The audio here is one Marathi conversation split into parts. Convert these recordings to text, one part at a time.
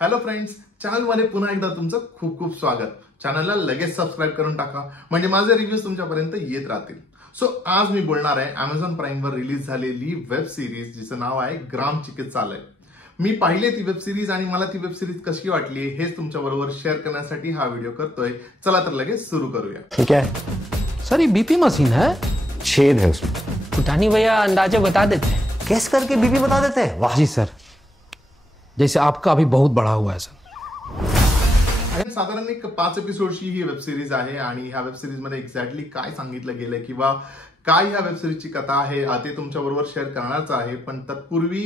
हॅलो फ्रेंड्स, चॅनलमध्ये पुन्हा एकदा तुमचं खूप खूप स्वागत. चॅनलला लगेच सबस्क्राईब करून टाका म्हणजे माझे रिव्ह्यूज तुमच्यापर्यंत येत राहतील. सो आज मी बोलणार आहे अमेझॉन प्राईमवर रिलीज झालेली वेब सिरीज जिचं नाव आहे ग्राम चिकित्सालय. मी पाहिले ती वेब सिरीज आणि मला ती वेब सिरीज कशी वाटली हेच तुमच्या बरोबर शेअर करण्यासाठी हा व्हिडिओ करतोय. चला तर लगेच सुरू करूया. ठीक है सर, ये बीपी मशीन है, छेद है उसमें. पुटानी भैया अंदाजे बता देते हैं. कैस करके बीपी बता देते हैं. वाह जी सर, जैसे आपका अभी बहुत बड़ा हुआ है सर. साधारण एक 5 एपिसोडची ही वेब सिरीज आहे आणि ह्या वेब सिरीज मध्ये एक्झॅक्टली काय सांगितलं गेलंय किंवा काय ह्या वेब सिरीजची कथा आहे ते तुमच्या बरोबर शेअर करणारच आहे. पण तत्पूर्वी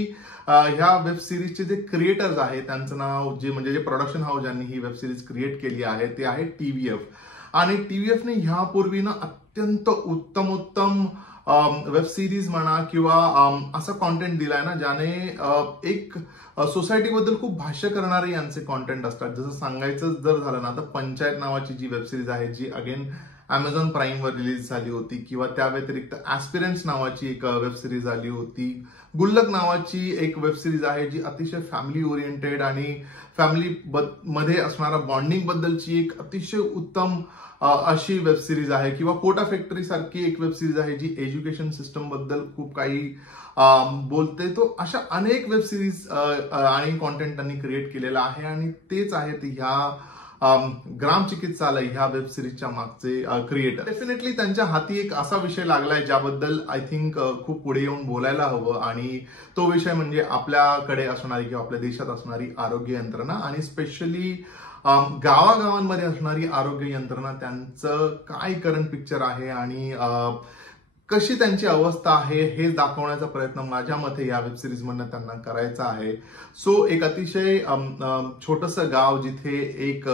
ह्या वेब सिरीजचे जे क्रिएटर्स आहेत त्यांचं नाव जे प्रोडक्शन हाऊस ज्यांनी ही वेब सिरीज क्रिएट केली आहे ते आहे TVF. आणि TVFने ह्यापूर्वी ना अत्यंत उत्तम वेब सिरीज म्हणा किंवा असा कॉन्टेंट दिलाय ना ज्याने एक सोसायटीबद्दल खूप भाष्य करणारे यांचे कॉन्टेंट असतात. जसं सांगायचं जर झालं ना तर पंचायत नावाची जी वेब सिरीज आहे जी अगेन अमेझॉन प्राईमवर रिलीज झाली होती किंवा त्या व्यतिरिक्त ऍस्पिरंट्स नावाची एक वेब सिरीज आली होती. गुल्लक नावाची एक वेब सिरीज आहे जी अतिशय फॅमिली ओरिएंटेड आणि फॅमिली मध्ये असणारा बॉन्डिंग बद्दलची एक अतिशय उत्तम अशी वेब सिरीज आहे. किंवा कोटा फॅक्टरी सारखी एक वेब सिरीज आहे जी एज्युकेशन सिस्टम बद्दल खूप काही बोलते. तो अशा अनेक वेब सिरीज आणि कॉन्टेंट त्यांनी क्रिएट केलेला आहे आणि तेच आहेत ह्या ग्राम चिकित्सालय ह्या वेब सिरीजच्या मागचे क्रिएटर. डेफिनेटली त्यांच्या हाती एक असा विषय लागलाय ज्याबद्दल आय थिंक खूप पुढे येऊन बोलायला हवं आणि तो विषय म्हणजे आपल्याकडे असणारी किंवा आपल्या देशात असणारी आरोग्य यंत्रणा आणि स्पेशली गावागावांमध्ये असणारी आरोग्य यंत्रणा. त्यांचं काय करंट पिक्चर आहे आणि कशी त्यांची अवस्था आहे हे दाखवण्याचा प्रयत्न माझ्या मते या वेब सिरीज मधनं त्यांना करायचा आहे. सो एक अतिशय छोटंसं गाव जिथे एक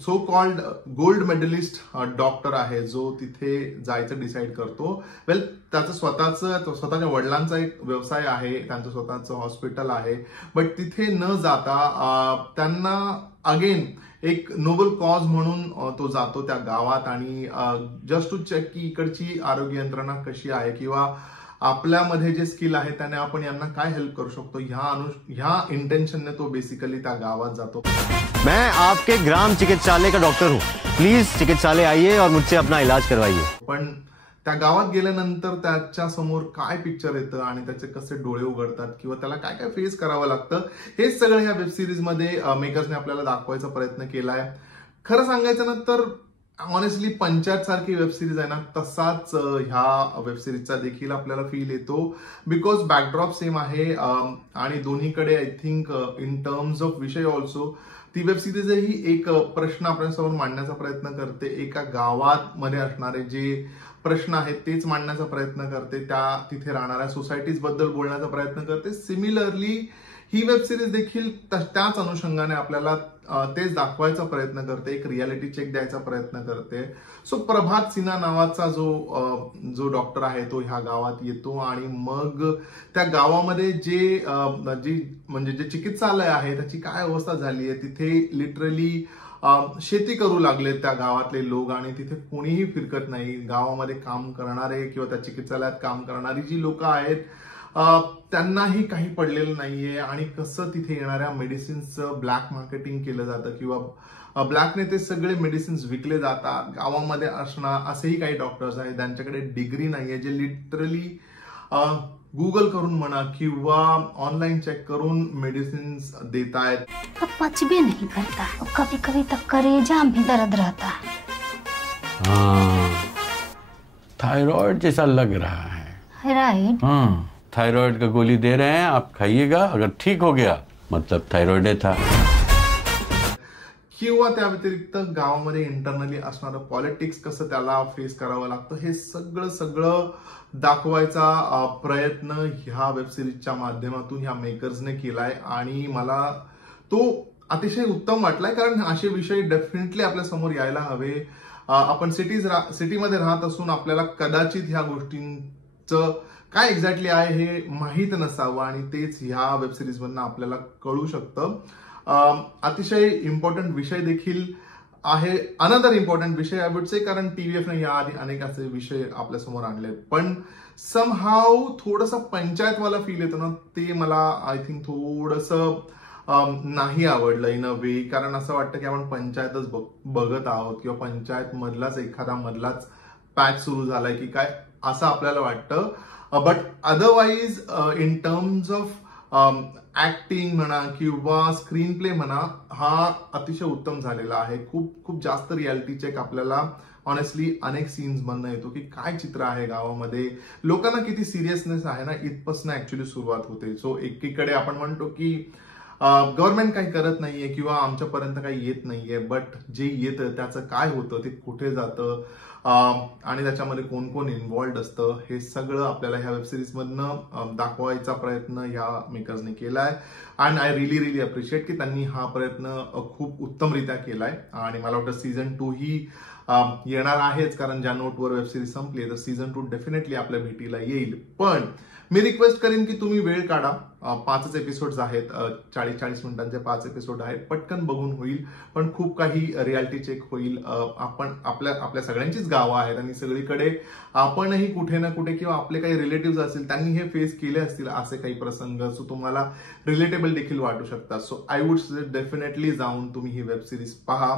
so called gold medallist doctor आहे जो तिथे जायचं डिसाईड करतो. त्याचं स्वतःच्या वडिलांचा एक व्यवसाय आहे, त्यांचं स्वतःचं हॉस्पिटल आहे. बट तिथे न जाता त्यांना अगेन एक नोबल कॉज म्हणून तो जातो त्या गावात आणि जस्ट टू चेक की इकडची आरोग्य यंत्रणा कशी आहे किंवा आपल्यामध्ये जे स्किल आहे त्याने आपण यांना काय हेल्प करू शकतो ह्या इंटेन्शनने तो बेसिकली त्या गावात जातो. मैं आपके ग्राम चिकित्सालय का डॉक्टर हूँ. प्लीज चिकित्सालय आइए और मुझसे अपना इलाज करवाइए. पण त्या गावात गेल्यानंतर त्याच्या समोर काय पिक्चर येतं आणि त्याचे कसे डोळे उघडतात किंवा त्याला काय काय फेस करावं लागतं हेच सगळं ह्या वेब सिरीज मध्ये मेकर्सने आपल्याला दाखवायचा प्रयत्न केलाय. खरं सांगायचं ना तर ऑनेस्टली पंचायत सारखी वेब सिरीज आहे ना तसाच ह्या वेब सिरीजचा देखील आपल्याला फील येतो. बिकॉज बॅकड्रॉप सेम आहे आणि दोन्हीकडे I think in terms of विषय ऑल्सो ती वेब सिरीजही एक प्रश्न आपल्यासमोर मांडण्याचा प्रयत्न करते. एका गावात मध्ये असणारे जे प्रश्न आहेत तेच मांडण्याचा प्रयत्न करते. त्या तिथे राहणाऱ्या सोसायटीज बद्दल बोलण्याचा प्रयत्न करते. सिमिलरली ही वेब सिरीज देखील त्याच अनुषंगाने आपल्याला तेच दाखवायचा प्रयत्न करते, एक रियालिटी चेक द्यायचा प्रयत्न करते. सो प्रभात सिन्हा नावाचा जो डॉक्टर आहे तो ह्या गावात येतो आणि मग त्या गावामध्ये जे चिकित्सालय आहे त्याची काय अवस्था झाली आहे. तिथे लिटरली शेती करू लागले त्या गावातले लोक आणि तिथे कोणीही फिरकत नाही. गावामध्ये काम करणारे किंवा त्या चिकित्सालयात काम करणारी जी लोक आहेत त्यांनाही काही पडलेलं नाहीये आणि कसं तिथे येणाऱ्या मेडिसिन्सचं ब्लॅक मार्केटिंग केलं जातं किंवा ब्लॅकने ते सगळे मेडिसिन्स विकले जातात. गावामध्ये असणार असेही काही डॉक्टर्स आहेत ज्यांच्याकडे डिग्री नाहीये जे लिटरली गूगल करून म्हणा किंवा ऑनलाइन चेक करून मेडिसिन्स देत आहेत. पच भी नहीं करता, कभी कभी तो कलेजा में भी दर्द रहता है. थायराइड जैसा लग रहा है. थायराइड? हाँ, थायराइड का गोली दे रहे हैं, आप खाइएगा. अगर ठीक हो गया मतलब थायराइड था. किंवा त्या व्यतिरिक्त गावामध्ये इंटरनली असणारं पॉलिटिक्स कसं त्याला फेस करावं लागतं हे सगळं दाखवायचा प्रयत्न ह्या वेब सिरीजच्या माध्यमातून ह्या मेकर्सने केलाय आणि मला तो अतिशय उत्तम वाटलाय. कारण असे विषय डेफिनेटली आपल्या समोर यायला हवे. आपण सिटीमध्ये राहत असून आपल्याला कदाचित ह्या गोष्टींचं काय एक्झॅक्टली आहे हे माहीत नसावं आणि तेच ह्या वेब सिरीज मधनं आपल्याला कळू शकतं. अतिशय इम्पॉर्टंट विषय देखील आहे. अनदर इम्पॉर्टंट विषय आय वुड से, कारण TVFने याआधी अनेक असे विषय आपल्या समोर आणले पण समहाव थोडंसं पंचायतवाला फील येतो ना ते मला आय थिंक थोडंसं नाही आवडलं इन अ वे, कारण असं वाटतं की आपण पंचायतच बघत आहोत किंवा पंचायत मधलाच एखादा मधलाच पॅच सुरू झालाय की काय असं आपल्याला वाटतं. But otherwise in terms of acting म्हणा किंवा स्क्रीन प्ले म्हणा हा अतिशय उत्तम झालेला आहे. खूप जास्त रियालिटी चेक आपल्याला ऑनेस्टली अनेक सीन्स मधनं येतो की काय चित्र आहे गावामध्ये, लोकांना किती सिरियसनेस आहे ना, इथपासून ऍक्च्युली सुरुवात होते. सो एकीकडे आपण म्हणतो की गव्हर्नमेंट काही करत नाहीये किंवा आमच्यापर्यंत काही येत नाहीये, बट जे येतं त्याचं काय होतं, ते कुठे जातं आणि त्याच्यामध्ये कोण कोण इन्व्हॉल्ड असतं हे सगळं आपल्याला ह्या वेबसिरीज मधनं दाखवायचा प्रयत्न ह्या मेकर्सने केलाय. अँड आय रिली अप्रिशिएट की त्यांनी हा प्रयत्न खूप उत्तमरित्या केलाय. आणि मला वाटतं सीझन 2 ही येणार आहेच, कारण ज्या नोटवर वेबसिरीज संपली तर सीझन 2 डेफिनेटली आपल्या भेटीला येईल. पण मी रिक्वेस्ट करीन की तुम्ही वेळ काढा, 5च एपिसोड्स आहेत, 40-40 मिनिटांचे 5 एपिसोड आहेत, पटकन बघून होईल. पण खूप काही रियालिटी चेक होईल. आपण आपल्या सगळ्यांचीच गावं आहेत आणि सगळीकडे आपणही कुठे ना कुठे किंवा आपले काही रिलेटिव्ह असतील त्यांनी हे फेस केले असतील असे काही प्रसंग, सो तुम्हाला रिलेटेबल देखील वाटू शकतात. So I would say definitely जाऊन तुम्ही ही वेबसिरीज पहा.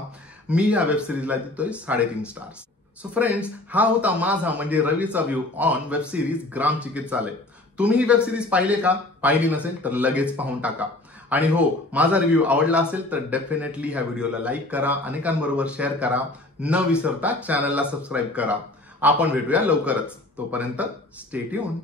मी या वेबसिरीजला देतोय 3.5 स्टार्स. सो फ्रेंड्स, हा होता माझा म्हणजे रवीचा व्ह्यू ऑन वेबसिरीज ग्राम चिकित्सालय. तुम्ही ही वेबसिरीज पाहिली का? पाहिली नसेल तर लगेच पाहून टाका. आणि हो, माझा रिव्ह्यू आवडला असेल तर डेफिनेटली ह्या व्हिडिओला लाईक करा, अनेकांबरोबर शेअर करा, न विसरता चॅनलला सबस्क्राईब करा. आपण भेटूया लवकरच. तोपर्यंत स्टे ट्यून्ड.